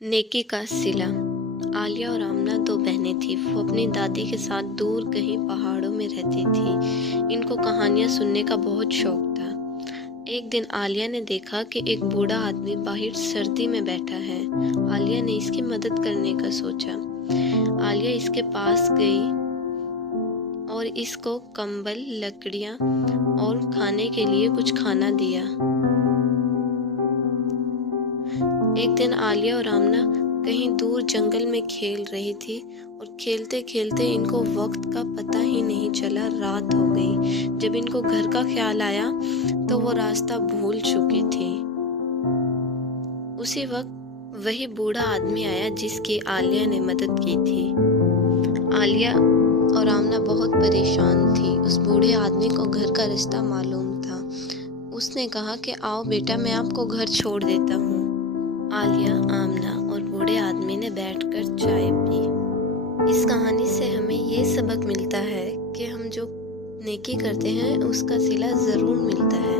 नेकी का सिला। आलिया और आमना दो बहनें थीं। वो अपनी दादी के साथ दूर कहीं पहाड़ों में रहती थीं। इनको कहानियाँ सुनने का बहुत शौक था। एक दिन आलिया ने देखा कि एक बूढ़ा आदमी बाहर सर्दी में बैठा है। आलिया ने इसकी मदद करने का सोचा। आलिया इसके पास गई और इसको कंबल, लकड़ियाँ और खाने के लिए कुछ खाना दिया। एक दिन आलिया और आमना कहीं दूर जंगल में खेल रही थी और खेलते खेलते इनको वक्त का पता ही नहीं चला। रात हो गई। जब इनको घर का ख्याल आया तो वो रास्ता भूल चुकी थी। उसी वक्त वही बूढ़ा आदमी आया जिसकी आलिया ने मदद की थी। आलिया और आमना बहुत परेशान थी। उस बूढ़े आदमी को घर का रास्ता मालूम था। उसने कहा कि आओ बेटा, मैं आपको घर छोड़ देता हूँ। आलिया, आमना और बूढ़े आदमी ने बैठकर चाय पी। इस कहानी से हमें ये सबक मिलता है कि हम जो नेकी करते हैं उसका सिला ज़रूर मिलता है।